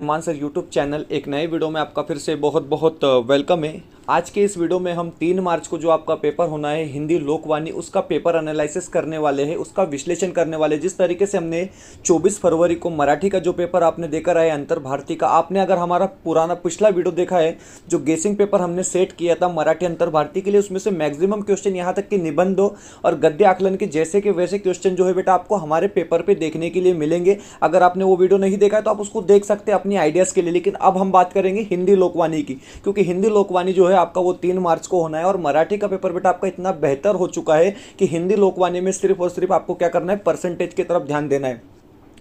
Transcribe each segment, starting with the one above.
मान sir YouTube channel एक नए वीडियो में आपका फिर से बहुत बहुत वेलकम है। आज के इस वीडियो में हम 3 मार्च को जो आपका पेपर होना है हिंदी लोकवाणी, उसका पेपर एनालिसिस करने वाले हैं, उसका विश्लेषण करने वाले। जिस तरीके से हमने 24 फरवरी को मराठी का जो पेपर आपने देकर आए अंतर भारती का, आपने अगर हमारा पुराना पिछला वीडियो देखा है जो गेसिंग पेपर हमने सेट किया था मराठी अंतर भारती के लिए, उसमें से मैक्सिमम क्वेश्चन यहाँ तक कि निबंधों और गद्य आकलन के जैसे के वैसे क्वेश्चन जो है बेटा आपको हमारे पेपर पे देखने के लिए मिलेंगे। अगर आपने वो वीडियो नहीं देखा है तो आप उसको देख सकते हैं अपनी आइडियाज़ के लिए। लेकिन अब हम बात करेंगे हिंदी लोकवाणी की, क्योंकि हिंदी लोकवाणी जो है आपका वो 3 मार्च को होना है और मराठी का पेपर बेटा आपका इतना बेहतर हो चुका है कि हिंदी लोकवाणी में सिर्फ और सिर्फ आपको क्या करना है, परसेंटेज की तरफ ध्यान देना है।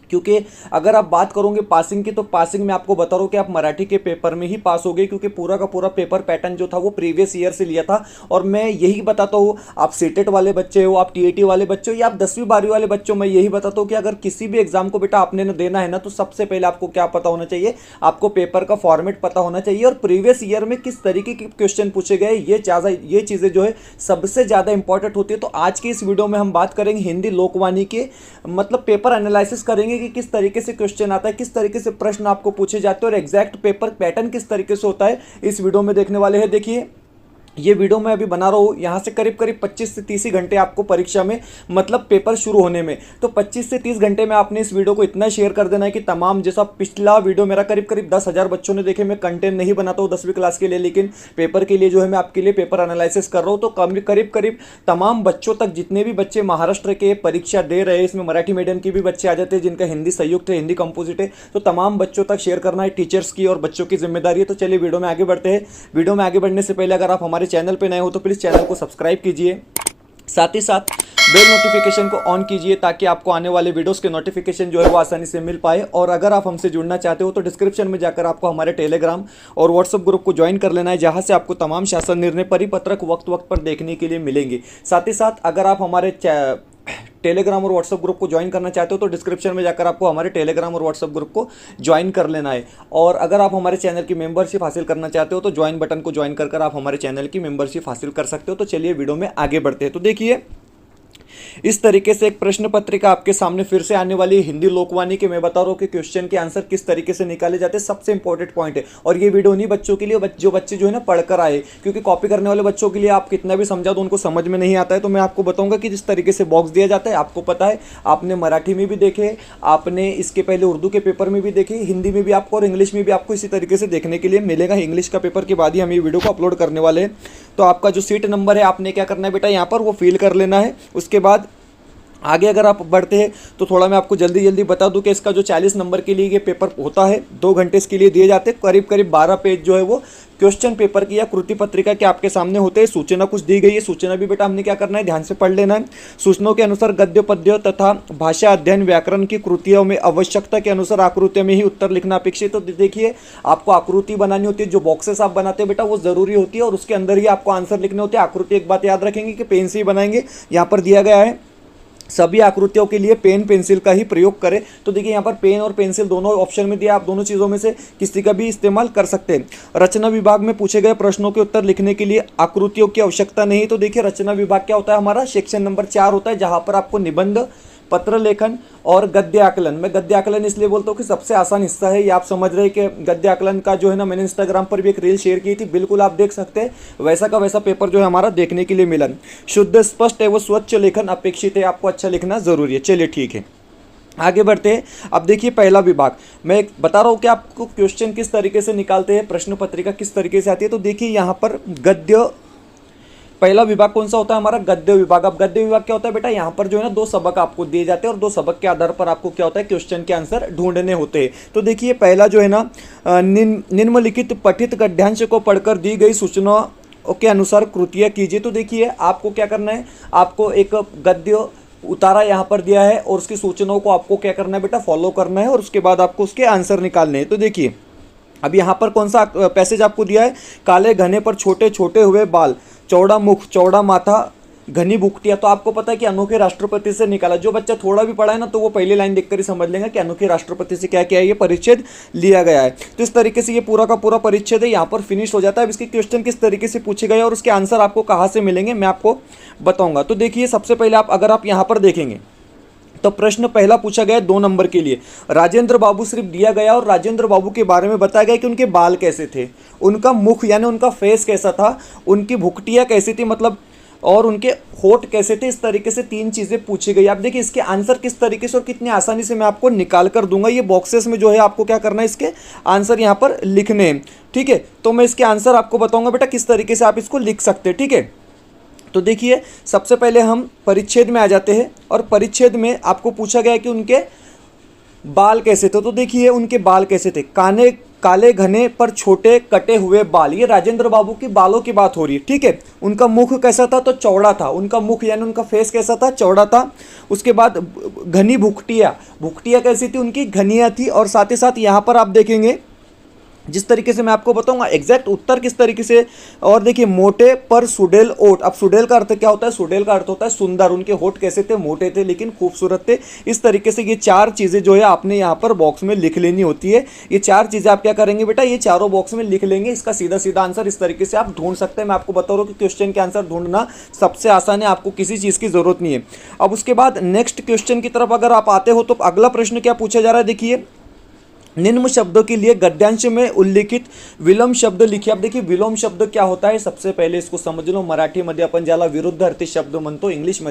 क्योंकि अगर आप बात करोगे पासिंग की, तो पासिंग में आपको बता रहा हूं कि आप मराठी के पेपर में ही पास हो गए, क्योंकि पूरा का पूरा पेपर पैटर्न जो था वो प्रीवियस ईयर से लिया था। और मैं यही बताता हूँ, आप सीटेट वाले बच्चे हो, आप टीएटी वाले बच्चे हो, या आप 10वीं 12वीं वाले बच्चों, मैं यही बताता हूँ कि अगर किसी भी एग्जाम को बेटा आपने देना है ना, तो सबसे पहले आपको क्या पता होना चाहिए, आपको पेपर का फॉर्मेट पता होना चाहिए और प्रीवियस ईयर में किस तरीके के क्वेश्चन पूछे गए, ये चीज़ें जो है सबसे ज़्यादा इंपॉर्टेंट होती है। तो आज के इस वीडियो में हम बात करेंगे हिंदी लोकवाणी के, मतलब पेपर एनालिसिस करेंगे कि किस तरीके से क्वेश्चन आता है, किस तरीके से प्रश्न आपको पूछे जाते हैं और एग्जैक्ट पेपर पैटर्न किस तरीके से होता है, इस वीडियो में देखने वाले हैं। देखिए ये वीडियो मैं अभी बना रहा हूँ, यहाँ से करीब करीब 25 से 30 घंटे आपको परीक्षा में, मतलब पेपर शुरू होने में, तो 25 से 30 घंटे में आपने इस वीडियो को इतना शेयर कर देना है कि तमाम, जैसा पिछला वीडियो मेरा करीब करीब 10,000 बच्चों ने देखे। मैं कंटेंट नहीं बनाता हूँ 10वीं क्लास के लिए, लेकिन पेपर के लिए जो है मैं आपके लिए पेपर एनालिसिस कर रहा हूँ। तो करीब करीब तमाम बच्चों तक, जितने भी बच्चे महाराष्ट्र के परीक्षा दे रहे हैं, इसमें मराठी मीडियम की भी बच्चे आ जाते हैं जिनका हिंदी संयुक्त है, हिंदी कंपोजिट है, तो तमाम बच्चों तक शेयर करना है, टीचर्स की और बच्चों की जिम्मेदारी है। तो चलिए वीडियो में आगे बढ़ते हैं। वीडियो में आगे बढ़ने से पहले अगर आप हमारे चैनल पर नए हो तो प्लीज़ चैनल को सब्सक्राइब कीजिए, साथ ही साथ बेल नोटिफिकेशन को ऑन कीजिए ताकि आपको आने वाले वीडियोस के नोटिफिकेशन जो है वो आसानी से मिल पाए। और अगर आप हमसे जुड़ना चाहते हो तो डिस्क्रिप्शन में जाकर आपको हमारे टेलीग्राम और व्हाट्सएप ग्रुप को ज्वाइन कर लेना है, जहां से आपको तमाम शासन निर्णय परिपत्रक वक्त वक्त पर देखने के लिए मिलेंगे। साथ ही साथ अगर आप हमारे टेलीग्राम और व्हाट्सएप ग्रुप को ज्वाइन करना चाहते हो तो डिस्क्रिप्शन में जाकर आपको हमारे टेलीग्राम और व्हाट्सएप ग्रुप को ज्वाइन कर लेना है। और अगर आप हमारे चैनल की मेंबरशिप हासिल करना चाहते हो तो ज्वाइन बटन को ज्वाइन कर आप हमारे चैनल की मेंबरशिप हासिल कर सकते हो। तो चलिए वीडियो में आगे बढ़ते हैं। तो देखिए इस तरीके से एक प्रश्न पत्रिका आपके सामने फिर से आने वाली है हिंदी लोकवाणी के। मैं बता रहा हूँ कि क्वेश्चन के आंसर किस तरीके से निकाले जाते हैं, सबसे इंपॉर्टेंट पॉइंट है। और ये वीडियो नहीं बच्चों के लिए, जो बच्चे जो है ना पढ़कर आए, क्योंकि कॉपी करने वाले बच्चों के लिए आप कितना भी समझा दो उनको समझ में नहीं आता है। तो मैं आपको बताऊंगा कि जिस तरीके से बॉक्स दिया जाता है, आपको पता है, आपने मराठी में भी देखे, आपने इसके पहले उर्दू के पेपर में भी देखे, हिंदी में भी आपको और इंग्लिश में भी आपको इसी तरीके से देखने के लिए मिलेगा। इंग्लिश का पेपर के बाद ही हम ये वीडियो को अपलोड करने वाले हैं। तो आपका जो सीट नंबर है, आपने क्या करना है बेटा, यहाँ पर वो फिल कर लेना है। उसके बाद आगे अगर आप बढ़ते हैं तो थोड़ा मैं आपको जल्दी जल्दी बता दूं कि इसका जो 40 नंबर के लिए ये पेपर होता है, 2 घंटे इसके लिए दिए जाते हैं। करीब करीब 12 पेज जो है वो क्वेश्चन पेपर की या कृति पत्रिका के आपके सामने होते हैं। सूचना कुछ दी गई है, सूचना भी बेटा हमने क्या करना है, ध्यान से पढ़ लेना है। सूचनाओं के अनुसार गद्य पद्य तथा भाषा अध्ययन व्याकरण की कृतियों में आवश्यकता के अनुसार आकृतियों में ही उत्तर लिखना अपेक्षित। तो देखिए आपको आकृति बनानी होती है, जो बॉक्सेस आप बनाते हैं बेटा वो जरूरी होती है और उसके अंदर ही आपको आंसर लिखने होते हैं। आकृति एक बात याद रखेंगे कि पेन से ही बनाएंगे, यहाँ पर दिया गया है सभी आकृतियों के लिए पेन पेंसिल का ही प्रयोग करें। तो देखिए यहाँ पर पेन और पेंसिल दोनों ऑप्शन में दिया, आप दोनों चीज़ों में से किसी का भी इस्तेमाल कर सकते हैं। रचना विभाग में पूछे गए प्रश्नों के उत्तर लिखने के लिए आकृतियों की आवश्यकता नहीं। तो देखिए रचना विभाग क्या होता है, हमारा सेक्शन नंबर 4 होता है, जहाँ पर आपको निबंध, पत्र लेखन और गद्य आकलन, मैं गद्य आकलन इसलिए बोलता हूँ कि सबसे आसान हिस्सा है ये। आप समझ रहे हैं कि गद्य आकलन का जो है ना, मैंने इंस्टाग्राम पर भी एक रील शेयर की थी, बिल्कुल आप देख सकते हैं वैसा का वैसा पेपर जो है हमारा देखने के लिए मिला। शुद्ध स्पष्ट एवं स्वच्छ लेखन अपेक्षित है, आपको अच्छा लिखना जरूरी है। चलिए ठीक है, आगे बढ़ते हैं। अब देखिए पहला विभाग, मैं बता रहा हूँ कि आपको क्वेश्चन किस तरीके से निकालते हैं, प्रश्न पत्रिका किस तरीके से आती है। तो देखिए यहाँ पर गद्य, पहला विभाग कौन सा होता है हमारा, गद्य विभाग। अब गद्य विभाग क्या होता है बेटा, यहाँ पर जो है ना 2 सबक आपको दिए जाते हैं और 2 सबक के आधार पर आपको क्या होता है, क्वेश्चन के आंसर ढूंढने होते हैं। तो देखिए पहला जो है ना, निम्नलिखित पठित गद्यांश को पढ़कर दी गई सूचनाओं के अनुसार कृतियाँ कीजिए। तो देखिए आपको क्या करना है, आपको एक गद्य उतारा यहाँ पर दिया है और उसकी सूचनाओं को आपको क्या करना है बेटा, फॉलो करना है और उसके बाद आपको उसके आंसर निकालने हैं। तो देखिए अब यहाँ पर कौन सा पैसेज आपको दिया है, काले घने पर छोटे छोटे हुए बाल, चौड़ा मुख, चौड़ा माथा, घनी बुकटिया। तो आपको पता है कि अनोखे राष्ट्रपति से निकाला। जो बच्चा थोड़ा भी पढ़ा है ना, तो वो पहली लाइन देखकर ही समझ लेंगे कि अनोखे राष्ट्रपति से क्या क्या है, ये परिच्छेद लिया गया है। तो इस तरीके से ये पूरा का पूरा परिच्छेद है, यहाँ पर फिनिश हो जाता है। अब इसके क्वेश्चन किस तरीके से पूछे गए और उसके आंसर आपको कहाँ से मिलेंगे मैं आपको बताऊंगा। तो देखिए सबसे पहले अगर आप यहाँ पर देखेंगे तो प्रश्न पहला पूछा गया 2 नंबर के लिए, राजेंद्र बाबू सिर्फ दिया गया और राजेंद्र बाबू के बारे में बताया गया कि उनके बाल कैसे थे, उनका मुख यानी उनका फेस कैसा था, उनकी भुकटियाँ कैसी थी मतलब, और उनके होठ कैसे थे। इस तरीके से 3 चीज़ें पूछी गई। आप देखिए इसके आंसर किस तरीके से और कितनी आसानी से मैं आपको निकाल कर दूंगा। ये बॉक्सेस में जो है आपको क्या करना है, इसके आंसर यहाँ पर लिखने हैं, ठीक है। तो मैं इसके आंसर आपको बताऊंगा बेटा किस तरीके से आप इसको लिख सकते हैं, ठीक है। तो देखिए सबसे पहले हम परिच्छेद में आ जाते हैं और परिच्छेद में आपको पूछा गया कि उनके बाल कैसे थे। तो देखिए उनके बाल कैसे थे, काले घने पर छोटे कटे हुए बाल। ये राजेंद्र बाबू की बालों की बात हो रही है, ठीक है। उनका मुख कैसा था, तो चौड़ा था। उनका मुख यानी उनका फेस कैसा था, चौड़ा था। उसके बाद घनी भुकटियाँ कैसी थी, उनकी घनिया थी। और साथ ही साथ यहाँ पर आप देखेंगे जिस तरीके से मैं आपको बताऊंगा एग्जैक्ट उत्तर किस तरीके से। और देखिए मोटे पर सुडेल ओठ। अब सुडेल का अर्थ क्या होता है, सुडेल का अर्थ होता है सुंदर। उनके होठ कैसे थे, मोटे थे लेकिन खूबसूरत थे। इस तरीके से ये 4 चीज़ें जो है आपने यहाँ पर बॉक्स में लिख लेनी होती है। ये 4 चीज़ें आप क्या करेंगे बेटा, ये चारों बॉक्स में लिख लेंगे। इसका सीधा सीधा आंसर इस तरीके से आप ढूंढ सकते हैं। मैं आपको बता रहा हूँ कि क्वेश्चन के आंसर ढूंढना सबसे आसान है, आपको किसी चीज़ की जरूरत नहीं है। अब उसके बाद नेक्स्ट क्वेश्चन की तरफ अगर आप आते हो तो अगला प्रश्न क्या पूछा जा रहा है, देखिए निम्न शब्दों के लिए गद्यांश में उल्लिखित विलोम शब्द लिखिए। अब देखिए विलोम शब्द क्या होता है, सबसे पहले इसको समझ लो। मराठीमध्ये आपण ज्याला विरुद्धार्थी शब्द म्हणतो, इंग्लिश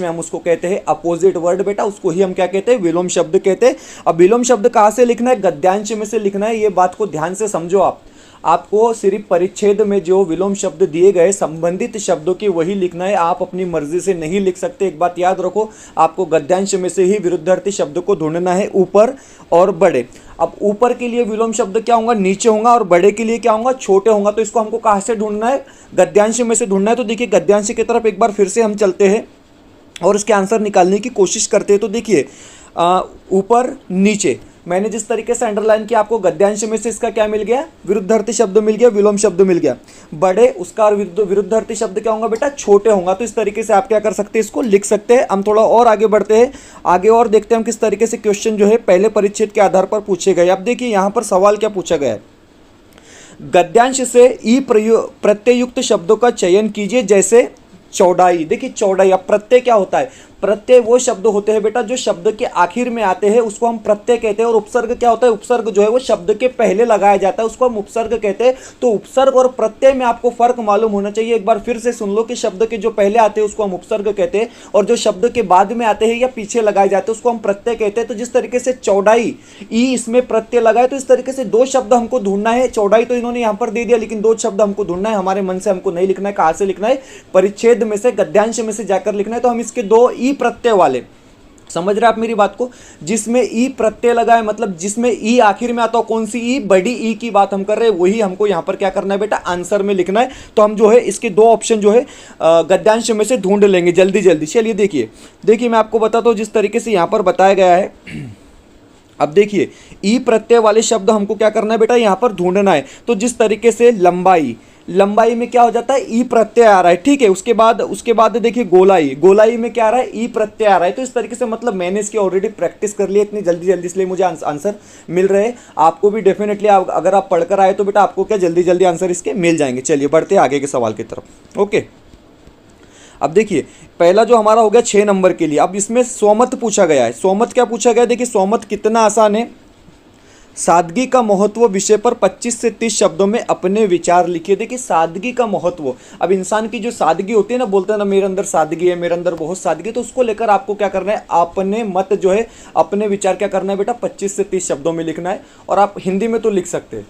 में हम उसको कहते हैं अपोजिट वर्ड बेटा, उसको ही हम क्या कहते हैं, विलोम शब्द कहते हैं। अब विलोम शब्द कहाँ से लिखना है, गद्यांश में से लिखना है। ये बात को ध्यान से समझो। आपको सिर्फ परिच्छेद में जो विलोम शब्द दिए गए संबंधित शब्दों की वही लिखना है, आप अपनी मर्जी से नहीं लिख सकते। एक बात याद रखो, आपको गद्यांश में से ही विरुद्धार्थी शब्द को ढूंढना है, ऊपर और बड़े। अब ऊपर के लिए विलोम शब्द क्या होगा, नीचे होगा, और बड़े के लिए क्या होगा, छोटे होगा। तो इसको हमको कहाँ से ढूंढना है, गद्यांश में से ढूंढना है। तो देखिए गद्यांश की तरफ एक बार फिर से हम चलते हैं और इसके आंसर निकालने की कोशिश करते हैं। तो देखिए ऊपर नीचे मैंने जिस तरीके से अंडरलाइन किया, आपको गद्यांश में से इसका क्या मिल गया, विरुद्धार्थी शब्द मिल गया, विलोम शब्द मिल गया। बड़े, उसका विरुद्धार्थी शब्द क्या होगा बेटा, छोटे होगा। तो इस तरीके से आप क्या कर सकते हैं, इसको लिख सकते हैं। हम थोड़ा और आगे बढ़ते हैं, आगे और देखते हैं हम किस तरीके से क्वेश्चन जो है पहले परिच्छेद के आधार पर पूछे गए। अब देखिए यहाँ पर सवाल क्या पूछा गया है, गद्यांश से ई प्रत्ययुक्त शब्दों का चयन कीजिए, जैसे चौड़ाई। देखिए चौड़ाई, अब प्रत्यय क्या होता है, प्रत्यय वो शब्द होते हैं बेटा जो शब्द के आखिर में आते हैं, उसको हम प्रत्यय कहते हैं। और उपसर्ग क्या होता है, उपसर्ग जो है वो शब्द के पहले लगाया जाता है, उसको हम उपसर्ग कहते हैं। तो उपसर्ग और प्रत्यय में आपको फर्क मालूम होना चाहिए। एक बार फिर से सुन लो कि शब्द के जो पहले आते हैं उसको हम उपसर्ग कहते हैं, और जो शब्द के बाद में आते हैं या पीछे लगाए जाते हैं उसको हम प्रत्यय कहते हैं। तो जिस तरीके से चौड़ाई, ई इसमें प्रत्यय लगाए, तो इस तरीके से 2 शब्द हमको ढूंढना है। चौड़ाई तो इन्होंने यहाँ पर दे दिया, लेकिन 2 शब्द हमको ढूंढना है, हमारे मन से हमको नहीं लिखना है। कहाँ से लिखना है, परिच्छेद में से, गद्यांश में से जाकर लिखना है। तो हम इसके 2 ई प्रत्यय वाले, समझ रहे आप मेरी बात को, जिसमें ई प्रत्यय लगा है, मतलब जिसमें ई आखिर में आता हो, कौन सी ई, बड़ी ई की बात हम कर रहे हैं, वही हमको यहां पर क्या करना है बेटा, आंसर में लिखना है। तो हम जो है इसके 2 ऑप्शन जो है गद्यांश में से ढूंढ लेंगे जल्दी जल्दी। चलिए देखिए मैं आपको बताता हूं जिस तरीके से यहां पर बताया गया है। अब देखिए ई प्रत्यय वाले शब्द हमको क्या करना है बेटा, यहां पर ढूंढना है। तो जिस तरीके से लंबाई में क्या हो जाता है, ई प्रत्यय आ रहा है, ठीक है। उसके बाद देखिए गोलाई में क्या आ रहा है, ई प्रत्यय आ रहा है। तो इस तरीके से मतलब मैंने इसकी ऑलरेडी प्रैक्टिस कर ली इतनी जल्दी, इसलिए मुझे आंसर मिल रहे हैं। आपको भी डेफिनेटली अगर आप पढ़कर आए तो बेटा आपको क्या जल्दी आंसर इसके मिल जाएंगे। चलिए बढ़ते हैं आगे के सवाल की तरफ। ओके, अब देखिए पहला जो हमारा हो गया 6 नंबर के लिए। अब इसमें स्वमत पूछा गया है। स्वमत क्या पूछा गया, देखिए स्वमत कितना आसान है, सादगी का महत्व विषय पर 25 से 30 शब्दों में अपने विचार लिखिए। देखिए सादगी का महत्व, अब इंसान की जो सादगी होती है ना, बोलते हैं ना मेरे अंदर सादगी है, मेरे अंदर बहुत सादगी है, तो उसको लेकर आपको क्या करना है, अपने मत जो है, अपने विचार क्या करना है बेटा, 25 से 30 शब्दों में लिखना है। और आप हिंदी में तो लिख सकते हैं,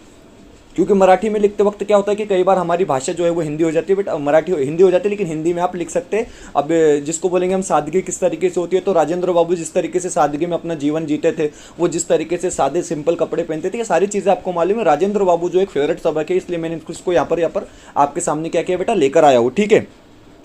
क्योंकि मराठी में लिखते वक्त क्या होता है कि कई बार हमारी भाषा जो है वो हिंदी हो जाती है, बट हिंदी हो जाती है, लेकिन हिंदी में आप लिख सकते हैं। अब जिसको बोलेंगे हम सादगी किस तरीके से होती है, तो राजेंद्र बाबू जिस तरीके से सादगी में अपना जीवन जीते थे, वो जिस तरीके से सादे सिंपल कपड़े पहनते थे, ये सारी चीज़ें आपको मालूम है। राजेंद्र बाबू जो एक फेवरेट सबक है, इसलिए मैंने इसको यहाँ पर आपके सामने क्या किया बेटा, लेकर आया हूँ, ठीक है।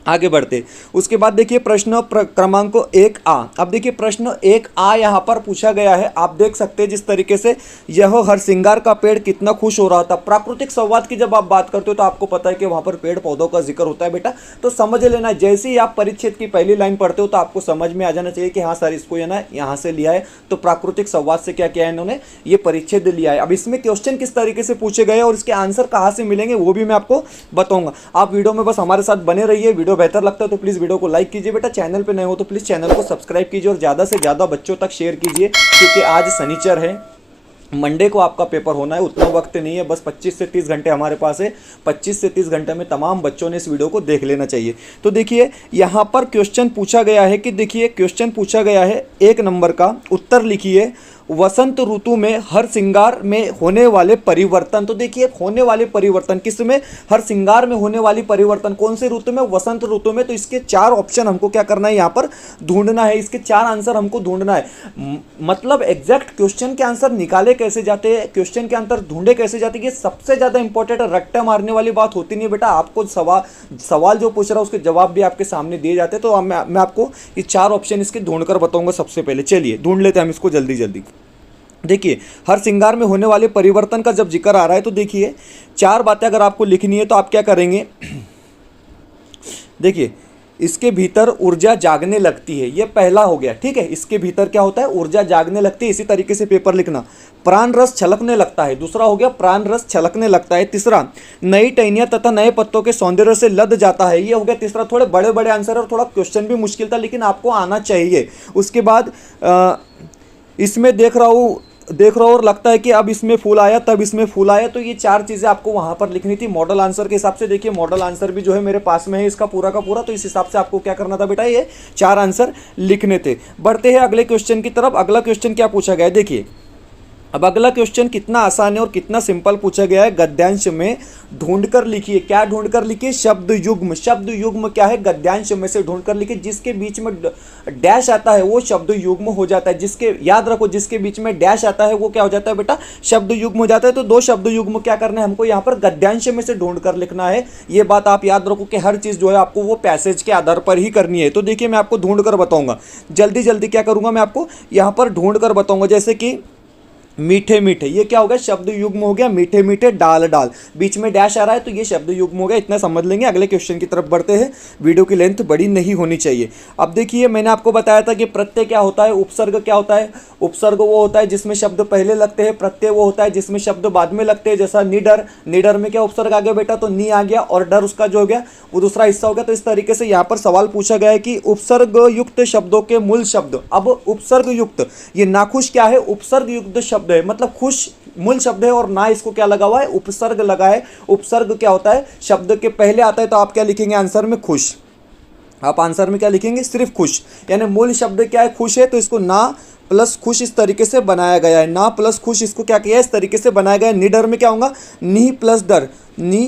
आगे बढ़ते, उसके बाद देखिए प्रश्न क्रमांक 1A। अब देखिए प्रश्न 1A यहाँ पर पूछा गया है, आप देख सकते हैं जिस तरीके से, यह हरसिंगार का पेड़ कितना खुश हो रहा था। प्राकृतिक संवाद की जब आप बात करते हो तो आपको पता है कि वहाँ पर पेड़ पौधों का जिक्र होता है बेटा, तो समझ लेना। जैसे ही आप परिच्छेद की पहली लाइन पढ़ते हो तो आपको समझ में आ जाना चाहिए कि हाँ सर इसको है ना यहाँ से लिया है, तो प्राकृतिक संवाद से क्या किया है इन्होंने, ये परिच्छेद लिया है। अब इसमें क्वेश्चन किस तरीके से पूछे गए और इसके आंसर कहाँ से मिलेंगे वो भी मैं आपको बताऊँगा। आप वीडियो में बस हमारे साथ बने रहिए, वीडियो बेहतर लगता है तो प्लीज़ वीडियो को लाइक कीजिए बेटा, चैनल पे नए हो तो प्लीज़ चैनल को सब्सक्राइब कीजिए और ज़्यादा से ज़्यादा बच्चों तक शेयर कीजिए, क्योंकि आज शनिचर है, मंडे को आपका पेपर होना है। उतना वक्त नहीं है, बस 25 से 30 घंटे हमारे पास है। 25 से 30 घंटे में तमाम बच्चों ने इस वीडियो को देख लेना चाहिए। तो देखिए यहाँ पर क्वेश्चन पूछा गया है कि देखिए क्वेश्चन पूछा गया है 1 नंबर का, उत्तर लिखिए वसंत ऋतु में हर श्रृंगार में होने वाले परिवर्तन। तो देखिए होने वाले परिवर्तन किस में, हर श्रृंगार में होने वाली परिवर्तन कौन से ऋतु में, वसंत ऋतु में। तो इसके 4 ऑप्शन हमको क्या करना है, यहाँ पर ढूंढना है, इसके 4 आंसर हमको ढूंढना है। मतलब एग्जैक्ट क्वेश्चन के आंसर निकाले कैसे जाते हैं, क्वेश्चन के आंसर ढूंढे कैसे जाते हैं, ये सबसे ज़्यादा इंपॉर्टेंट है। रट्टा मारने वाली बात होती नहीं है बेटा, आपको सवाल जो पूछ रहा है उसके जवाब भी आपके सामने दिए जाते हैं। तो मैं आपको ये 4 ऑप्शन इसके ढूंढ कर बताऊंगा। सबसे पहले चलिए ढूंढ लेते हैं हम इसको जल्दी जल्दी। देखिए हर श्रृंगार में होने वाले परिवर्तन का जब जिक्र आ रहा है तो देखिए 4 बातें अगर आपको लिखनी है तो आप क्या करेंगे, देखिए इसके भीतर ऊर्जा जागने लगती है, ये पहला हो गया, ठीक है। इसके भीतर क्या होता है, ऊर्जा जागने लगती है। इसी तरीके से पेपर लिखना, प्राण रस छलकने लगता है, दूसरा हो गया प्राण रस छलकने लगता है। तीसरा, नई टहनियां तथा नए पत्तों के सौंदर्य से लद जाता है, ये हो गया तीसरा। थोड़े बड़े बड़े आंसर और थोड़ा क्वेश्चन भी मुश्किल था लेकिन आपको आना चाहिए। उसके बाद इसमें देख रहा हूँ और लगता है कि अब इसमें फूल आया, तब इसमें फूल आया। तो ये 4 चीज़ें आपको वहाँ पर लिखनी थी मॉडल आंसर के हिसाब से। देखिए मॉडल आंसर भी जो है मेरे पास में है इसका पूरा का पूरा, तो इस हिसाब से आपको क्या करना था बेटा, ये 4 आंसर लिखने थे। बढ़ते हैं अगले क्वेश्चन की तरफ। अगला क्वेश्चन क्या पूछा गया है, देखिए अब अगला क्वेश्चन कितना आसान है और कितना सिंपल पूछा गया है। गद्यांश में ढूंढकर लिखिए, क्या ढूंढकर लिखिए, शब्द युग्म। शब्द युग्म क्या है, गद्यांश में से ढूंढकर लिखिए। जिसके बीच में डैश आता है वो शब्द युग्म हो जाता है। जिसके, याद रखो, जिसके बीच में डैश आता है वो क्या हो जाता है बेटा, शब्द युग्म हो जाता है। तो 2 शब्द युग्म क्या करना है हमको, यहाँ पर गद्यांश में से ढूंढकर लिखना है। ये बात आप याद रखो कि हर चीज़ जो है आपको वो पैसेज के आधार पर ही करनी है। तो देखिए मैं आपको ढूंढ कर बताऊंगा, जल्दी जल्दी क्या करूंगा मैं आपको यहाँ पर ढूंढ कर बताऊंगा। जैसे कि मीठे मीठे, ये क्या हो गया, शब्द युग्म हो गया। मीठे मीठे डाल डाल, बीच में डैश आ रहा है तो ये शब्द युग्म हो गया। इतना समझ लेंगे। अगले क्वेश्चन की तरफ बढ़ते हैं, वीडियो की लेंथ बड़ी नहीं होनी चाहिए। अब देखिए मैंने आपको बताया था कि प्रत्यय क्या होता है, उपसर्ग क्या होता है। उपसर्ग वो होता है जिसमें शब्द पहले लगते हैं, प्रत्यय वो होता है जिसमें शब्द बाद में लगते हैं। जैसा निडर, निडर में क्या उपसर्ग आ गया बेटा, तो नी आ गया, और डर उसका जो हो गया वो दूसरा हिस्सा हो गया। तो इस तरीके से यहाँ पर सवाल पूछा गया है कि उपसर्ग युक्त शब्दों के मूल शब्द। अब उपसर्ग युक्त, ये नाखुश क्या है, उपसर्ग युक्त शब्द है, मतलब खुश मूल शब्द है और ना इसको क्या लगा हुआ है, उपसर्ग लगा है। उपसर्ग क्या होता है, शब्द के पहले आता है। तो आप क्या लिखेंगे आंसर में, खुश। आप आंसर में क्या लिखेंगे, सिर्फ खुश। यानी मूल शब्द क्या है, खुश है, तो इसको ना प्लस खुश इस तरीके से बनाया गया है। ना प्लस खुश इसको क्या किया है, इस तरीके से बनाया गया है। निडर में क्या होगा, नी प्लस डर, नी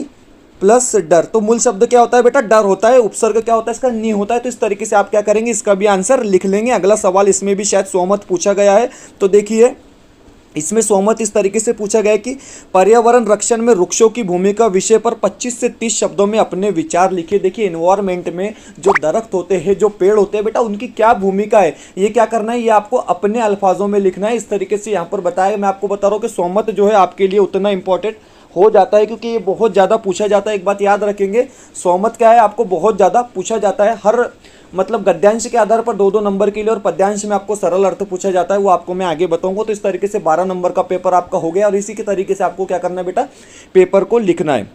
प्लस डर। तो मूल शब्द क्या होता है बेटा, डर होता है। उपसर्ग क्या होता है, इसका नी होता है। तो इस तरीके से आप क्या करेंगे, इसका भी आंसर लिख लेंगे। अगला सवाल, इसमें भी शायद सोमत पूछा गया है। तो देखिए इसमें सोमत इस तरीके से पूछा गया है कि पर्यावरण रक्षण में वृक्षों की भूमिका विषय पर 25 से 30 शब्दों में अपने विचार लिखिए। देखिए एनवायरमेंट में जो दरख्त होते हैं, जो पेड़ होते हैं बेटा, उनकी क्या भूमिका है, ये क्या करना है, ये आपको अपने अल्फाजों में लिखना है। इस तरीके से यहाँ पर बताया। मैं आपको बता रहा हूँ कि सोमत जो है आपके लिए उतना इंपॉर्टेंट हो जाता है क्योंकि ये बहुत ज़्यादा पूछा जाता है। एक बात याद रखेंगे, सोमत क्या है, आपको बहुत ज़्यादा पूछा जाता है। हर मतलब गद्यांश के आधार पर 2-2 नंबर के लिए, और पद्यांश में आपको सरल अर्थ पूछा जाता है, वो आपको मैं आगे बताऊंगा। तो इस तरीके से 12 नंबर का पेपर आपका हो गया और इसी के तरीके से आपको क्या करना है बेटा, पेपर को लिखना है।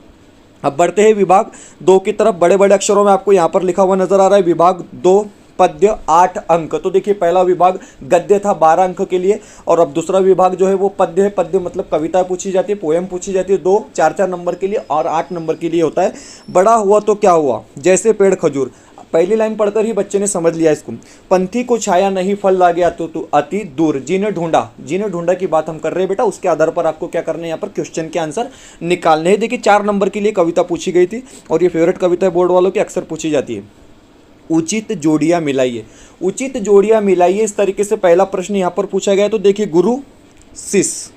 अब बढ़ते हैं विभाग 2 की तरफ। बड़े बड़े अक्षरों में आपको यहाँ पर लिखा हुआ नजर आ रहा है, विभाग 2 पद्य 8 अंक। तो देखिए पहला विभाग गद्य था 12 अंक के लिए, और अब दूसरा विभाग जो है वो पद्य है। पद्य मतलब कविता पूछी जाती है, पोएम पूछी जाती है। 2 4-4 नंबर के लिए और 8 नंबर के लिए होता है। बड़ा हुआ तो क्या हुआ, जैसे पेड़ खजूर। पहली लाइन पढ़कर ही बच्चे ने समझ लिया इसको। पंथी को छाया नहीं, फल ला गया तो अति दूर। जीने ढूंढा, जीने ढूंढा की बात हम कर रहे हैं बेटा। उसके आधार पर आपको क्या करना है, यहाँ पर क्वेश्चन के आंसर निकालने हैं। देखिए 4 नंबर के लिए कविता पूछी गई थी और ये फेवरेट कविता है बोर्ड वालों की, अक्सर पूछी जाती है। उचित जोड़ियां मिलाइए, उचित जोड़ियां मिलाइए, इस तरीके से पहला प्रश्न यहाँ पर पूछा गया। तो देखिए गुरु शिष्य,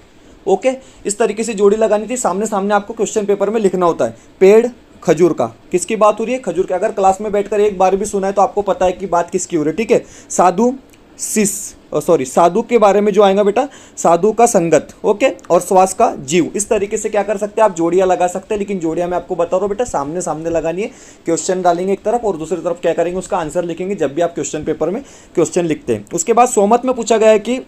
ओके, इस तरीके से जोड़ी लगानी थी। सामने सामने आपको क्वेश्चन पेपर में लिखना होता है। पेड़ खजूर का, किसकी बात हो रही है, खजूर के। अगर क्लास में बैठकर एक बार भी सुना है तो आपको पता है कि बात किसकी हो रही है, ठीक है। साधु शिष्य, सॉरी साधु के बारे में जो आएगा बेटा, साधु का संगत, ओके, और श्वास का जीव। इस तरीके से क्या कर सकते हैं आप, जोड़ियां लगा सकते हैं। लेकिन जोड़ियां मैं आपको बता रहा हूँ बेटा, सामने सामने लगानी है। क्वेश्चन डालेंगे एक तरफ और दूसरी तरफ क्या करेंगे, उसका आंसर लिखेंगे जब भी आप क्वेश्चन पेपर में क्वेश्चन लिखते हैं। उसके बाद सोमत में पूछा गया है कि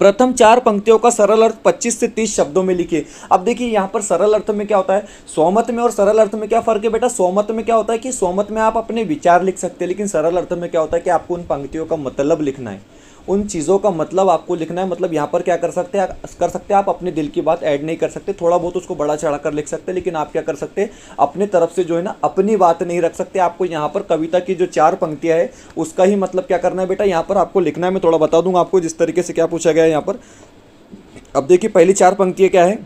प्रथम 4 पंक्तियों का सरल अर्थ 25 से 30 शब्दों में लिखिए। अब देखिए यहाँ पर सरल अर्थ में क्या होता है, स्वमत में और सरल अर्थ में क्या फर्क है बेटा। स्वमत में क्या होता है कि स्वमत में आप अपने विचार लिख सकते हैं, लेकिन सरल अर्थ में क्या होता है कि आपको उन पंक्तियों का मतलब लिखना है, उन चीज़ों का मतलब आपको लिखना है। मतलब यहाँ पर क्या कर सकते हैं आप अपने दिल की बात ऐड नहीं कर सकते, थोड़ा बहुत उसको बड़ा चढ़ा कर लिख सकते हैं, लेकिन आप क्या कर सकते हैं अपने तरफ से जो है ना अपनी बात नहीं रख सकते। आपको यहाँ पर कविता की जो 4 पंक्तियाँ है उसका ही मतलब क्या करना है बेटा, यहाँ पर आपको लिखना है। मैं थोड़ा बता दूंगा आपको जिस तरीके से क्या पूछा गया है यहाँ पर। अब देखिए पहली 4 पंक्तियाँ क्या है,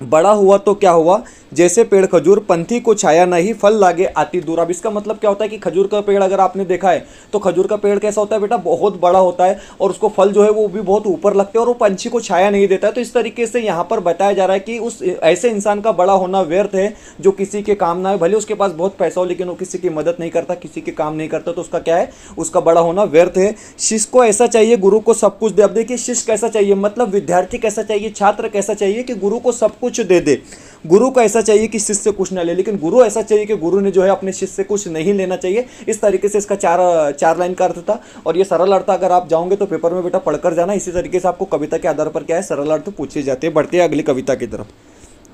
बड़ा हुआ तो क्या हुआ, जैसे पेड़ खजूर, पंथी को छाया नहीं, फल लागे आती दूर। अब इसका मतलब क्या होता है कि खजूर का पेड़ अगर आपने देखा है तो खजूर का पेड़ कैसा होता है बेटा, बहुत बड़ा होता है और उसको फल जो है वो भी बहुत ऊपर लगते हैं और वो पंछी को छाया नहीं देता है। तो इस तरीके से यहाँ पर बताया जा रहा है कि उस ऐसे इंसान का बड़ा होना व्यर्थ है जो किसी के काम ना है, भले उसके पास बहुत पैसा हो लेकिन वो किसी की मदद नहीं करता, किसी के काम नहीं करता, तो उसका क्या है, उसका बड़ा होना व्यर्थ है। शिष्य को ऐसा चाहिए गुरु को सब कुछ दे। अब देखिए शिष्य कैसा चाहिए, मतलब विद्यार्थी कैसा चाहिए, छात्र कैसा चाहिए कि गुरु को सब कुछ दे दे। गुरु को ऐसा चाहिए कि शिष्य से कुछ ना ले, लेकिन गुरु ऐसा चाहिए कि गुरु ने जो है अपने शिष्य से कुछ नहीं लेना चाहिए। इस तरीके से इसका 4 लाइन का अर्थ था और ये सरल अर्थ अगर आप जाओगे तो पेपर में बेटा पढ़कर जाना। इसी तरीके से आपको कविता के आधार पर क्या है सरल अर्थ पूछे जाते हैं। बढ़ते हैं अगली कविता की तरफ।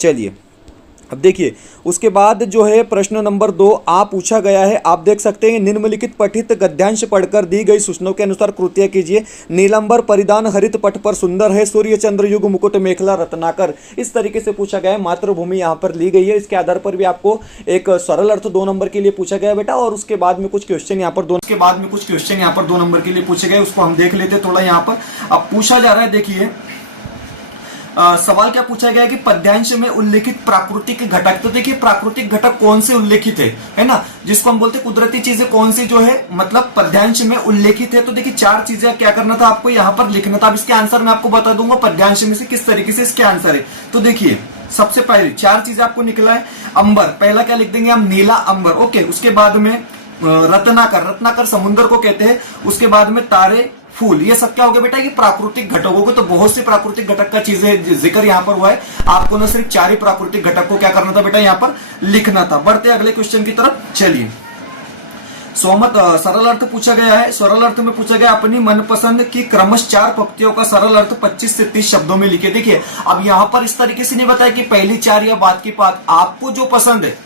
चलिए अब देखिए उसके बाद जो है प्रश्न नंबर 2 पूछा गया है, आप देख सकते हैं निम्नलिखित पठित गद्यांश पढ़कर दी गई सूचनाओं के अनुसार कृतियां कीजिए। नीलंबर परिधान हरित पट पर सुंदर है, सूर्य चंद्र युग मुकुट मेखला रत्नाकर। इस तरीके से पूछा गया है। मातृभूमि यहाँ पर ली गई है, इसके आधार पर भी आपको एक सरल अर्थ 2 नंबर के लिए पूछा गया बेटा और उसके बाद में कुछ क्वेश्चन यहाँ पर 2 नंबर के लिए पूछे गए, उसको हम देख लेते हैं थोड़ा। यहाँ पर अब पूछा जा रहा है, देखिए सवाल क्या पूछा गया है कि पद्यांश में उल्लेखित प्राकृतिक घटक। तो देखिए प्राकृतिक घटक कौन से उल्लेखित है ना, जिसको हम बोलते हैं कुदरती चीजें कौन सी जो है मतलब पद्यांश में उल्लेखित है। तो देखिए 4 चीजें क्या करना था आपको यहाँ पर लिखना था। अब इसके आंसर मैं आपको बता दूंगा पद्यांश में से किस तरीके से इसके आंसर है। तो देखिए सबसे पहले 4 चीजें आपको निकला है। अंबर, पहला क्या लिख देंगे हम, नीला अंबर, ओके। उसके बाद में रत्नाकर समुद्र को कहते हैं। उसके बाद में तारे, फूल, ये सब क्या हो गया बेटा, ये प्राकृतिक घटकों को। तो बहुत से प्राकृतिक घटक का चीजें जिक्र यहाँ पर हुआ है। आपको ना सिर्फ 4 ही प्राकृतिक घटक को क्या करना था बेटा, यहाँ पर लिखना था। बढ़ते अगले क्वेश्चन की तरफ। चलिए स्वमत सरल अर्थ पूछा गया है। सरल अर्थ में पूछा गया अपनी मनपसंद की क्रमश 4 पंक्तियों का सरल अर्थ 25 से 30 शब्दों में लिखे। देखिए अब यहां पर इस तरीके से नहीं बताया कि पहली 4 या बात की बात, आपको जो पसंद है,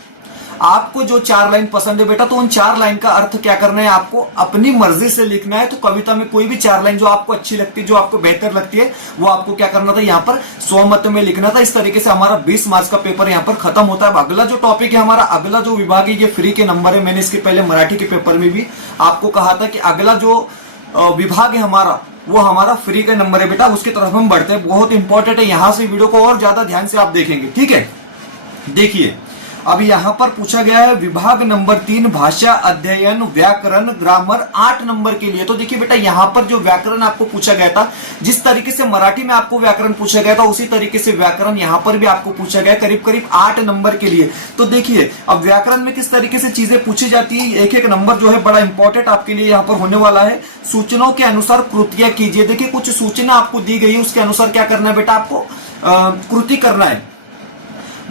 आपको जो 4 लाइन पसंद है बेटा, तो उन 4 लाइन का अर्थ क्या करना है, आपको अपनी मर्जी से लिखना है। तो कविता में कोई भी 4 लाइन जो आपको अच्छी लगती है, जो आपको बेहतर लगती है, वो आपको क्या करना था, यहाँ पर स्वमत में लिखना था। इस तरीके से हमारा 20 मार्क्स का पेपर यहाँ पर खत्म होता है। अगला जो टॉपिक है हमारा, अगला जो विभाग है, ये फ्री के नंबर है। मैंने इसके पहले मराठी के पेपर में भी आपको कहा था कि अगला जो विभाग है हमारा, वो हमारा फ्री का नंबर है बेटा। उसकी तरफ हम बढ़ते हैं, बहुत इंपॉर्टेंट है। यहां से वीडियो को और ज्यादा ध्यान से आप देखेंगे, ठीक है। देखिए अब यहां पर पूछा गया है विभाग नंबर 3 भाषा अध्ययन व्याकरण ग्रामर 8 नंबर के लिए। तो देखिए बेटा यहां पर जो व्याकरण आपको पूछा गया था, जिस तरीके से मराठी में आपको व्याकरण पूछा गया था, उसी तरीके से व्याकरण यहां पर भी आपको पूछा गया करीब करीब 8 नंबर के लिए। तो देखिए अब व्याकरण में किस तरीके से चीजें पूछी जाती है, एक एक नंबर जो है बड़ा इंपॉर्टेंट आपके लिए यहाँ पर होने वाला है। सूचनाओं के अनुसार कृतियां कीजिए। देखिए कुछ सूचना आपको दी गई है, उसके अनुसार क्या करना है बेटा, आपको कृति करना है।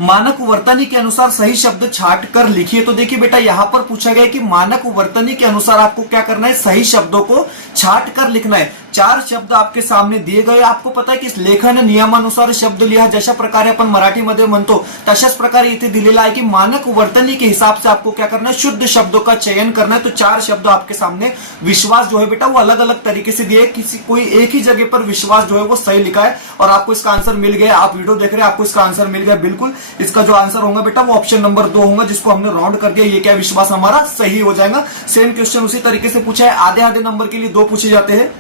मानक वर्तनी के अनुसार सही शब्द छाट कर लिखिए। तो देखिए बेटा यहां पर पूछा गया कि मानक वर्तनी के अनुसार आपको क्या करना है, सही शब्दों को छाट कर लिखना है। 4 शब्द आपके सामने दिए गए। आपको पता है कि लेखन नियमानुसार शब्द लिहा जशा प्रकारे आपण मराठीमध्ये म्हणतो, तशाच प्रकारे इथे दिलेला आहे की मानक वर्तनी के हिसाब से आपको क्या करना है, शुद्ध शब्दों का चयन करना है। तो 4 शब्द आपके सामने, विश्वास जो है बेटा वो अलग अलग तरीके से दिए, किसी कोई एक ही जगह पर विश्वास जो है वो सही लिखा है और आपको इसका आंसर मिल गया। आप वीडियो देख रहे हैं, आपको इसका आंसर मिल गया। बिल्कुल इसका जो आंसर होगा बेटा वो ऑप्शन नंबर 2 होगा, जिसको हमने राउंड कर दिया। ये क्या विश्वास हमारा सही हो जाएगा। सेम क्वेश्चन उसी तरीके से पूछा है। आधे आधे नंबर के लिए 2 पूछे जाते हैं,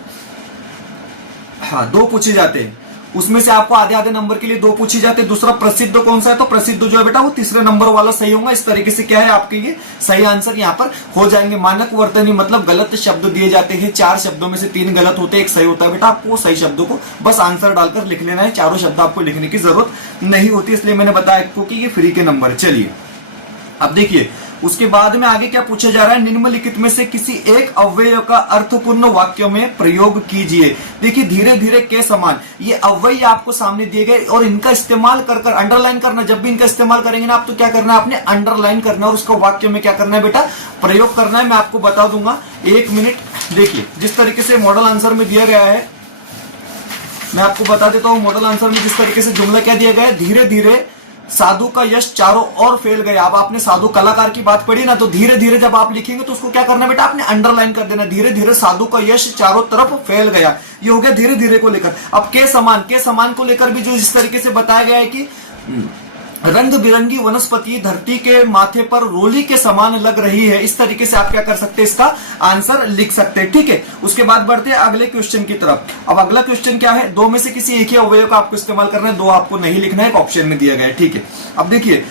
हाँ 2 पूछे जाते हैं। उसमें से आपको आधे आधे नंबर के लिए 2 पूछे जाते हैं। दूसरा प्रसिद्ध कौन सा है, तो प्रसिद्ध जो है बेटा वो तीसरे नंबर वाला सही होगा। इस तरीके से क्या है आपके ये सही आंसर यहाँ पर हो जाएंगे। मानक वर्तनी मतलब गलत शब्द दिए जाते हैं, 4 शब्दों में से 3 गलत होते हैं, 1 सही होता है बेटा। आपको सही शब्दों को बस आंसर डालकर लिख लेना है, चारों शब्द आपको लिखने की जरूरत नहीं होती, इसलिए मैंने बताया आपको कि ये फ्री के नंबर। चलिए अब देखिए उसके बाद में आगे क्या पूछा जा रहा है, निम्नलिखित में से किसी एक अव्यय का अर्थपूर्ण वाक्यों में प्रयोग कीजिए। देखिए धीरे धीरे के समान ये अव्यय आपको सामने दिए गए और इनका इस्तेमाल कर कर अंडरलाइन करना। जब भी इनका इस्तेमाल करेंगे ना आप, तो क्या करना है, आपने अंडरलाइन करना और उसको वाक्य में क्या करना है बेटा, प्रयोग करना है। मैं आपको बता दूंगा, 1 मिनट। देखिए जिस तरीके से मॉडल आंसर में दिया गया है, मैं आपको बता देता हूँ मॉडल आंसर में जिस तरीके से जुमला क्या दिया गया है, धीरे धीरे साधु का यश चारों ओर फैल गया। अब आपने साधु कलाकार की बात पढ़ी ना, तो धीरे धीरे जब आप लिखेंगे तो उसको क्या करना बेटा, आपने अंडरलाइन कर देना, धीरे धीरे साधु का यश चारों तरफ फैल गया। ये हो गया धीरे धीरे को लेकर। अब के समान को लेकर भी जो जिस तरीके से बताया गया है कि रंग बिरंगी वनस्पति धरती के माथे पर रोली के समान लग रही है, इस तरीके से आप क्या कर सकते हैं, इसका आंसर लिख सकते हैं। ठीक है, उसके बाद बढ़ते हैं अगले क्वेश्चन की तरफ। अब अगला क्वेश्चन क्या है, दो में से किसी एक ही अवयव का आपको इस्तेमाल करना है, दो आपको नहीं लिखना है, एक ऑप्शन में दिया गया है। ठीक है, अब देखिए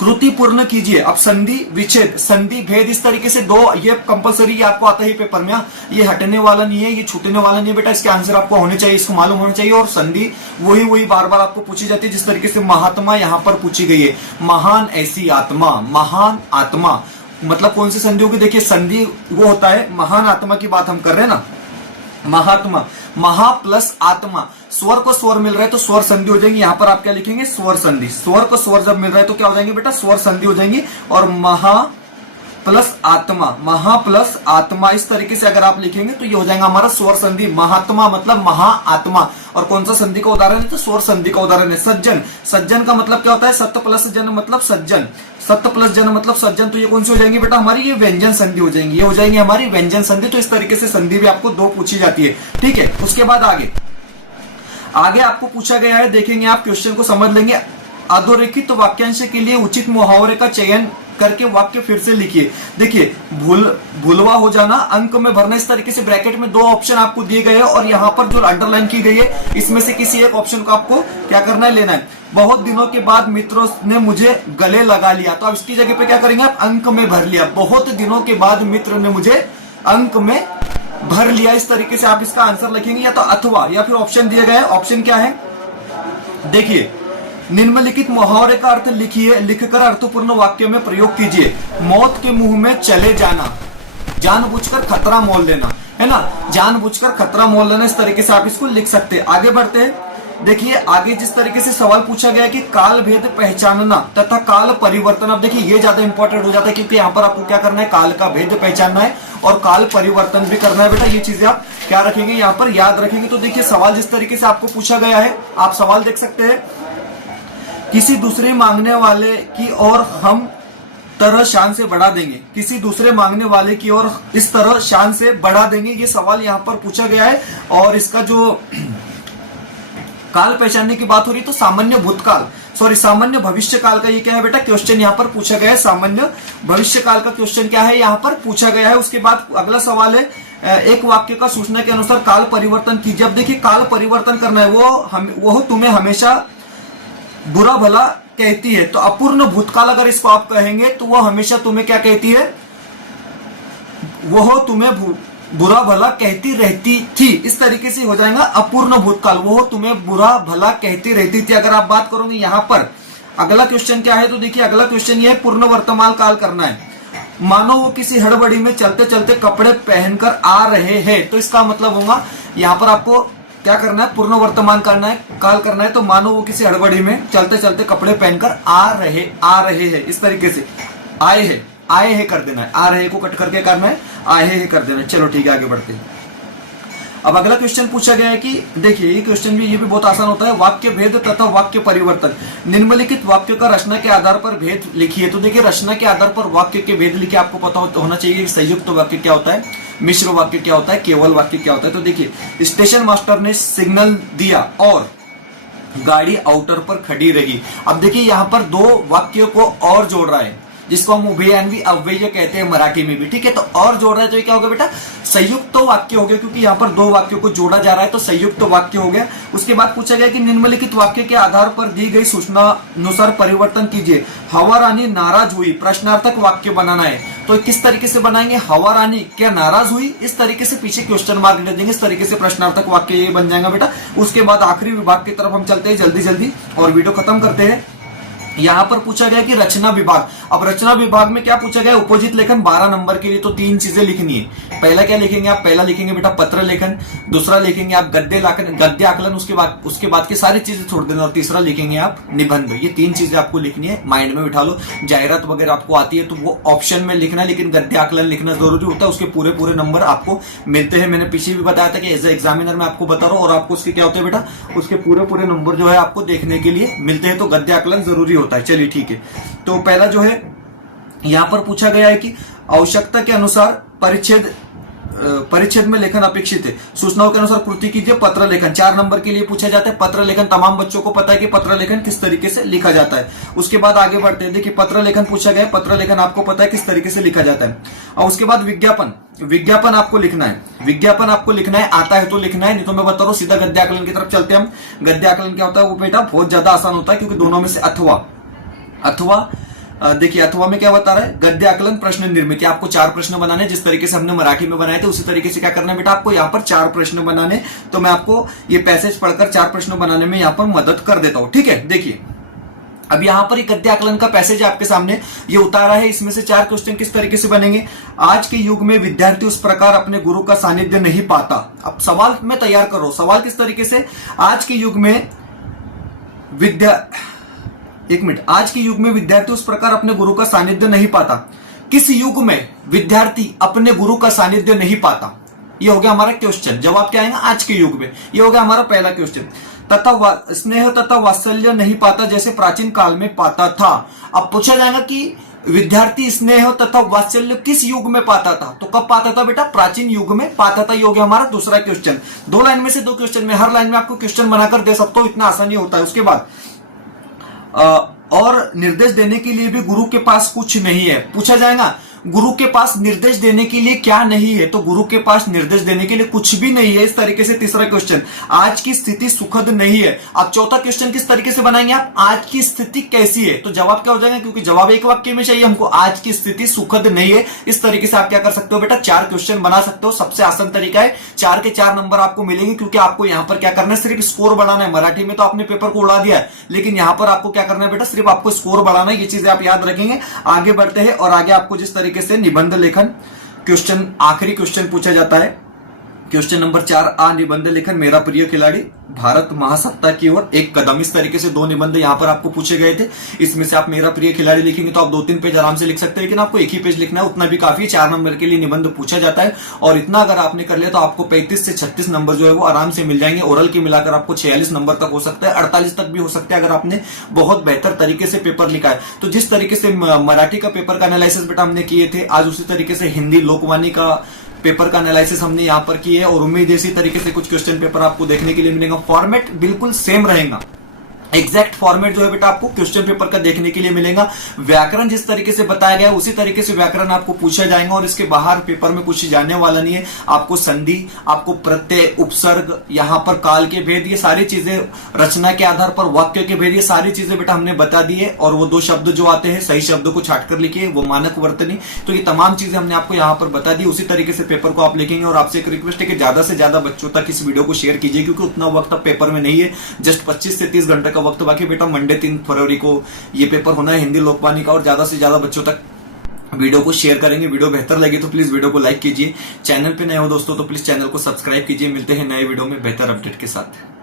कृति पूर्ण कीजिए। अब संधि विच्छेद, संधि भेद, इस तरीके से दो, ये कंपलसरी आपको आता है पेपर में। ये हटने वाला नहीं है, ये छूटने वाला नहीं है बेटा, इसके आंसर आपको होने चाहिए, इसको मालूम होना चाहिए। और संधि वही बार बार आपको पूछी जाती है, जिस तरीके से महात्मा यहाँ पर पूछी गई है, महान ऐसी आत्मा, महान आत्मा मतलब कौन सी संधि होगी, देखिए संधि वो होता है, महान आत्मा की बात हम कर रहे हैं ना, महात्मा, महा प्लस आत्मा, स्वर को स्वर मिल रहा है तो स्वर संधि हो जाएंगी। यहां पर आप क्या लिखेंगे, स्वर संधि, स्वर को स्वर जब मिल रहा है तो क्या हो जाएंगे बेटा, स्वर संधि हो जाएंगी। और महा प्लस आत्मा, महा प्लस आत्मा, इस तरीके से अगर आप लिखेंगे तो ये हो जाएगा हमारा स्वर संधि। महात्मा मतलब महा आत्मा, और कौन सा संधि का उदाहरण है, तो स्वर संधि का उदाहरण है। सज्जन, सज्जन का मतलब क्या होता है, सत्य प्लस जन मतलब सज्जन, सत्य प्लस जन मतलब सज्जन, तो ये कौन सी हो जाएंगी बेटा, हमारी ये व्यंजन संधि हो जाएंगी, ये हो जाएंगी हमारी व्यंजन संधि। तो इस तरीके से संधि भी आपको दो पूछी जाती है। ठीक है, उसके बाद आगे आपको पूछा गया है, देखेंगे आप क्वेश्चन को समझ लेंगे। अधोरेखित वाक्यांश के लिए उचित मुहावरे का चयन करके वाक्य फिर से लिखिए। देखिए भूलवा हो जाना, अंक में भरना, इस तरीके से ब्रैकेट में दो ऑप्शन आपको दिए गए हैं और यहाँ पर जो अंडरलाइन की गई है इसमें से किसी एक ऑप्शन को आपको क्या करना है, लेना है। बहुत दिनों के बाद मित्रों ने मुझे गले लगा लिया, तो अब इसकी जगह पे क्या करेंगे आप, अंक में भर लिया। बहुत दिनों के बाद मित्र ने मुझे अंक में भर लिया, इस तरीके से आप इसका आंसर लिखेंगे, या तो अथवा या फिर ऑप्शन दिया गया है। ऑप्शन क्या है, देखिए निम्नलिखित मुहावरे का अर्थ लिखिए, लिखकर अर्थपूर्ण वाक्य में प्रयोग कीजिए। मौत के मुंह में चले जाना, जानबूझकर खतरा मोल लेना, है ना, जानबूझकर खतरा मोल लेना, इस तरीके से आप इसको लिख सकते हैं। आगे बढ़ते हैं, देखिए आगे जिस तरीके से सवाल पूछा गया कि काल भेद पहचानना तथा काल परिवर्तन। अब देखिए ये ज्यादा इंपॉर्टेंट हो जाता है, क्योंकि यहाँ पर आपको क्या करना है, काल का भेद पहचानना है और काल परिवर्तन भी करना है बेटा। ये चीजें आप क्या रखेंगे, यहाँ पर याद रखेंगे। तो देखिए सवाल जिस तरीके से आपको पूछा गया है, आप सवाल देख सकते हैं, किसी दूसरे मांगने वाले की ओर हम तरह शान से बढ़ा देंगे, किसी दूसरे मांगने वाले की ओर इस तरह शान से बढ़ा देंगे, ये सवाल यहाँ पर पूछा गया है। और इसका जो काल पहचानने की बात हो रही है तो सामान्य भूतकाल, सामान्य भविष्य काल का ये क्या है बेटा, क्वेश्चन यहाँ पर पूछा गया है। सामान्य भविष्य काल का क्वेश्चन क्या है, यहाँ पर पूछा गया है। उसके बाद अगला सवाल है, एक वाक्य का सूचना के अनुसार काल परिवर्तन कीजिए। अब देखिए काल परिवर्तन करना है, वो तुम्हें हमेशा बुरा भला कहती है, तो अपूर्ण भूतकाल अगर इसको आप कहेंगे तो वो हमेशा तुम्हें क्या कहती है, वो तुम्हें बुरा भला कहती रहती थी, इस तरीके से हो जाएगा अपूर्ण भूतकाल, वो तुम्हें बुरा भला कहती रहती थी। अगर आप बात करोगे यहाँ पर अगला क्वेश्चन क्या है, तो देखिए अगला क्वेश्चन ये है, पूर्ण वर्तमान काल करना है। मानो वो किसी हड़बड़ी में चलते चलते कपड़े पहनकर आ रहे हैं, तो इसका मतलब होगा यहाँ पर आपको क्या करना है, पूर्ण वर्तमान करना है, काल करना है। तो मानो वो किसी हड़बड़ी में चलते चलते कपड़े पहनकर आ रहे हैं, इस तरीके से आए हैं कर देना है, आ रहे को कट करके करना है, आए हैं कर देना है। चलो ठीक है, आगे बढ़ते हैं। अब अगला क्वेश्चन पूछा गया है कि देखिए ये क्वेश्चन भी बहुत आसान होता है, वाक्य भेद तथा वाक्य परिवर्तन। निम्नलिखित वाक्य का रचना के आधार पर भेद लिखिए। तो देखिए रचना के आधार पर वाक्य के भेद लिखे, आपको पता होना चाहिए कि संयुक्त वाक्य क्या होता है, मिश्र वाक्य क्या होता है, केवल वाक्य क्या होता है। तो देखिए स्टेशन मास्टर ने सिग्नल दिया और गाड़ी आउटर पर खड़ी रही। अब देखिए यहाँ पर दो वाक्यों को और जोड़ रहा है, जिसको हम उभयन्वी अव्यय कहते हैं मराठी में भी, ठीक है। तो और जोड़ रहा है तो ये क्या हो गया बेटा, संयुक्त वाक्य हो गया, क्योंकि यहाँ पर दो वाक्यों को जोड़ा जा रहा है तो संयुक्त वाक्य हो गया। उसके बाद पूछा गया कि निम्नलिखित वाक्य के आधार पर दी गई सूचना अनुसार परिवर्तन कीजिए। हवा रानी नाराज हुई, प्रश्नार्थक वाक्य बनाना है, तो किस तरीके से बनाएंगे, हवा रानी क्या नाराज हुई, इस तरीके से पीछे क्वेश्चन मार्क दे देंगे, इस तरीके से प्रश्नार्थक वाक्य ये बन जाएगा बेटा। उसके बाद आखिरी विभाग की तरफ हम चलते हैं जल्दी जल्दी और वीडियो खत्म करते हैं। यहां पर पूछा गया कि रचना विभाग। अब रचना विभाग में क्या पूछा गया, उपयोजित लेखन 12 नंबर के लिए तो 3 चीजें लिखनी है। पहला क्या लिखेंगे आप, पहला लिखेंगे बेटा पत्र लेखन, दूसरा लिखेंगे आप गद्य आकलन, उसके बाद की सारी चीजें छोड़ देना, और तीसरा लिखेंगे आप निबंध। ये 3 चीजें आपको लिखनी है, माइंड में बिठा लो। जाहिरात वगैरह आपको आती है तो वो ऑप्शन में लिखना, लेकिन गद्य आकलन लिखना जरूरी होता है, उसके पूरे पूरे नंबर आपको मिलते हैं। मैंने पीछे भी बताया था कि एज ए एग्जामिनर मैं आपको बता रहा हूँ, और आपको उसके क्या होते हैं बेटा, उसके पूरे पूरे नंबर जो है आपको देखने के लिए मिलते हैं, तो गद्य आकलन जरूरी होता है। चलिए ठीक है, तो पहला जो है यहां पर पूछा गया है कि आवश्यकता के अनुसार परिच्छेद में लेखन अपेक्षित है, सूचनाओं के अनुसार कृति कीजिए पत्र लेखन। 4 नंबर के लिए पूछा जाता है पत्र लेखन। तमाम बच्चों को पता है कि पत्र लेखन किस तरीके से लिखा जाता है। उसके बाद आगे बढ़ते हैं, देखिए पत्र लेखन पूछा गया है, पत्र लेखन आपको पता है किस तरीके से लिखा जाता है। और उसके बाद विज्ञापन आपको लिखना है, विज्ञापन आपको लिखना है, आता है तो लिखना है, नहीं तो मैं बता रहा हूं सीधा गद्य आकलन की तरफ चलते हैं हम। गद्य आकलन क्या होता है वो बेटा बहुत ज्यादा आसान होता है, क्योंकि दोनों में से अथवा देखिए अथवा में क्या बता रहा है, गद्य आकलन प्रश्न निर्मित। आपको 4 प्रश्न बनाने, जिस तरीके से हमने मराठी में बनाए थे उसी तरीके से क्या करना है बेटा, आपको यहाँ पर 4 प्रश्न बनाने। तो मैं आपको ये पैसेज पढ़कर 4 प्रश्न बनाने में यहाँ पर मदद कर देता हूं, ठीक है। देखिए अब यहां पर गद्य आकलन का पैसेज आपके सामने ये उतारा है, इसमें से 4 क्वेश्चन किस तरीके से बनेंगे। आज के युग में विद्यार्थी उस प्रकार अपने गुरु का सानिध्य नहीं पाता। अब सवाल मैं तैयार कर रहा हूं, सवाल किस तरीके से, आज के युग में आज के युग में विद्यार्थी उस प्रकार अपने गुरु का सानिध्य नहीं पाता। किस युग में विद्यार्थी अपने गुरु का सानिध्य नहीं पाता, ये हो गया हमारा क्वेश्चन। जवाब क्या आएगा, आज के युग में, ये हो गया हमारा पहला क्वेश्चन। तथा स्नेह तथा वात्सल्य नहीं पाता जैसे प्राचीन काल में पाता था। अब पूछा जाएगा कि विद्यार्थी स्नेह तथा वात्सल्य किस युग में पाता था, तो कब पाता था बेटा, प्राचीन युग में पाता था। ये हो गया हमारा दूसरा क्वेश्चन। 2 लाइन में से 2 क्वेश्चन में, हर लाइन में आपको क्वेश्चन बनाकर दे सकता हूं, इतना आसानी होता है। उसके बाद और निर्देश देने के लिए भी गुरु के पास कुछ नहीं है। पूछा जाएगा गुरु के पास निर्देश देने के लिए क्या नहीं है, तो गुरु के पास निर्देश देने के लिए कुछ भी नहीं है। इस तरीके से तीसरा क्वेश्चन, आज की स्थिति सुखद नहीं है। अब चौथा क्वेश्चन किस तरीके से बनाएंगे आप, आज की स्थिति कैसी है, तो जवाब क्या हो जाएगा, क्योंकि जवाब एक वाक्य में चाहिए हमको, आज की स्थिति सुखद नहीं है। इस तरीके से आप क्या कर सकते हो बेटा, 4 क्वेश्चन बना सकते हो। सबसे आसान तरीका है, 4 के 4 नंबर आपको मिलेंगे, क्योंकि आपको यहां पर क्या करना है, सिर्फ स्कोर बढ़ाना है। मराठी में तो आपने पेपर को उड़ा दिया है, लेकिन यहां पर आपको क्या करना है बेटा, सिर्फ आपको स्कोर बढ़ाना है। ये चीजें आप याद रखेंगे। आगे बढ़ते हैं, और आगे आपको जिस तरीके से निबंध लेखन क्वेश्चन, आखिरी क्वेश्चन पूछा जाता है, क्वेश्चन नंबर 4 आ निबंध लेखन मेरा प्रिय खिलाड़ी भारत महासत्ता की ओर 1 कदम। इस तरीके से 2 निबंध यहां पर आपको पूछे गए थे। इसमें से आप मेरा प्रिय खिलाड़ी लिखेंगे तो आप 2-3 पेज आराम से लिख सकते हैं, लेकिन आपको 1 ही पेज लिखना है, उतना भी काफी है। 4 नंबर के लिए निबंध पूछा जाता है, और इतना अगर आपने कर लिया तो आपको 35 से 36 नंबर जो है वो आराम से मिल जाएंगे। ओरल की मिलाकर आपको 46 नंबर तक हो सकता है, 48 तक भी हो सकता है, अगर आपने बहुत बेहतर तरीके से पेपर लिखा है। तो जिस तरीके से मराठी का पेपर का एनालिसिस बेटा हमने किए थे, आज उसी तरीके से हिंदी लोकवाणी का पेपर का एनालिसिस हमने यहां पर की है, और उम्मीद इसी तरीके से कुछ क्वेश्चन पेपर आपको देखने के लिए मिलेगा। फॉर्मेट बिल्कुल सेम रहेगा, एग्जैक्ट फॉर्मेट जो है बेटा आपको क्वेश्चन पेपर का देखने के लिए मिलेगा। व्याकरण जिस तरीके से बताया गया उसी तरीके से व्याकरण आपको पूछा जाएगा, और इसके बाहर पेपर में कुछ जाने वाला नहीं है। आपको संधि, आपको प्रत्यय, उपसर्ग, यहाँ पर काल के भेद, ये सारी चीजें, रचना के आधार पर वाक्य के भेद, ये सारी चीजें बेटा हमने बता दी है। और वो 2 शब्द जो आते हैं, सही शब्दों को छाटकर लिखिए, वो मानक वर्तनी, तो ये तमाम चीजें हमने आपको यहाँ पर बता दी। उसी तरीके से पेपर को आप लिखेंगे, और आपसे एक रिक्वेस्ट है कि ज्यादा से ज्यादा बच्चों तक इस वीडियो को शेयर कीजिए, क्योंकि उतना वक्त अब पेपर में नहीं है, जस्ट 25 से 30 घंटे का वक्त बाकी बेटा। मंडे 3 फरवरी को ये पेपर होना है हिंदी लोकवाणी का, और ज्यादा से ज्यादा बच्चों तक वीडियो को शेयर करेंगे। वीडियो बेहतर लगे तो प्लीज वीडियो को लाइक कीजिए। चैनल पे नए हो दोस्तों तो प्लीज चैनल को सब्सक्राइब कीजिए। मिलते हैं नए वीडियो में बेहतर अपडेट के साथ।